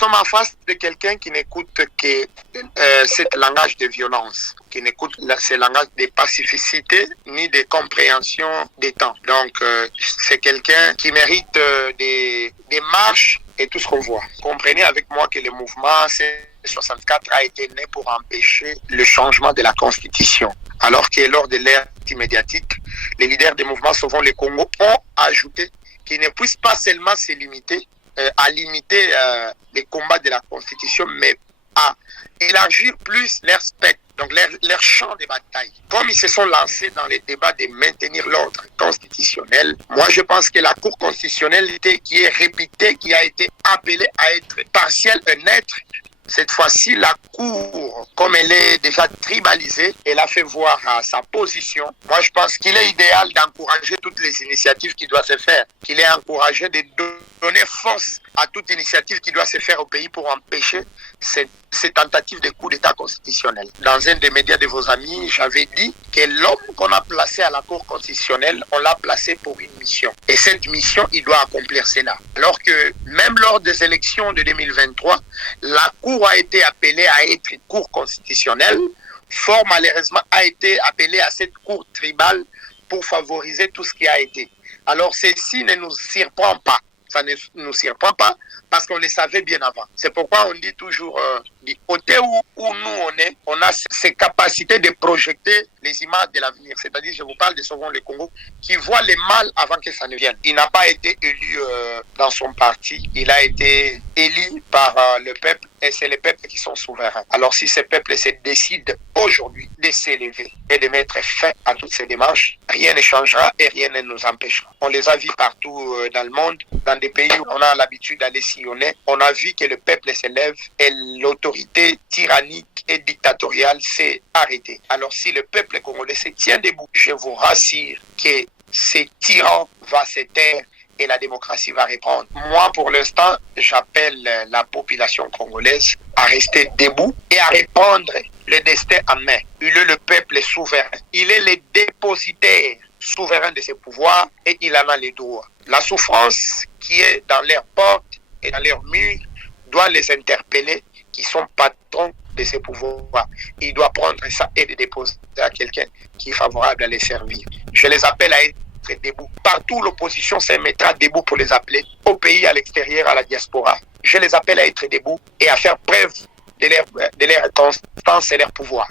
sommes en face de quelqu'un qui n'écoute que ce langage de violence, qui n'écoute ce langage de pacificité ni de compréhension des temps. Donc, c'est quelqu'un qui mérite des marches et tout ce qu'on voit. Comprenez avec moi que le mouvement C64 a été né pour empêcher le changement de la Constitution. Alors que lors de l'ère médiatique, les leaders des mouvements Sauvons le Congo ont ajouté qu'ils ne puissent pas seulement se limiter à limiter les combats de la Constitution, mais à élargir plus leur spectre, donc leur champ de bataille. Comme ils se sont lancés dans les débats de maintenir l'ordre constitutionnel, moi je pense que la Cour constitutionnelle qui est répétée, qui a été appelée à être partielle et neutre, cette fois-ci, la Cour, comme elle est déjà tribalisée, elle a fait voir sa position. Moi, je pense qu'il est idéal d'encourager toutes les initiatives qui doivent se faire, qu'il est encouragé de donner force à toute initiative qui doit se faire au pays pour empêcher ces tentatives de coup d'État constitutionnel. Dans un des médias de vos amis, j'avais dit que l'homme qu'on a placé à la Cour constitutionnelle, on l'a placé pour une mission. Et cette mission, il doit accomplir cela. Alors que même lors des élections de 2023, la Cour a été appelée à être une Cour constitutionnelle. Fort malheureusement a été appelée à cette Cour tribale pour favoriser tout ce qui a été. Alors ceci ne nous surprend pas. Ça ne nous surprend pas parce qu'on le savait bien avant. C'est pourquoi on dit toujours, du côté où nous on a ces capacités de projeter les images de l'avenir. C'est-à-dire, je vous parle de Sauvons le Congo, qui voit le mal avant que ça ne vienne. Il n'a pas été élu dans son parti, il a été élu par le peuple et c'est les peuples qui sont souverains. Alors si ces peuples se décident aujourd'hui de s'élever et de mettre fin à toutes ces démarches, rien ne changera et rien ne nous empêchera. On les a vus partout dans le monde, dans des pays où on a l'habitude d'aller sillonner. On a vu que le peuple s'élève et l'autorité tyrannique et dictatoriale s'est arrêtée. Alors si le peuple congolais se tient debout, je vous rassure que ces tyrans vont se taire et la démocratie va reprendre. Moi, pour l'instant, j'appelle la population congolaise à rester debout et à reprendre le destin en main. Il est le peuple souverain. Il est le dépositaire souverain de ses pouvoirs et il en a les droits. La souffrance qui est dans leurs portes et dans leurs murs doit les interpeller, qui sont patrons de ces pouvoirs. Il doit prendre ça et le déposer à quelqu'un qui est favorable à les servir. Je les appelle à être debout. Partout, l'opposition se mettra debout pour les appeler au pays, à l'extérieur, à la diaspora. Je les appelle à être debout et à faire preuve de leur constance et leur pouvoir.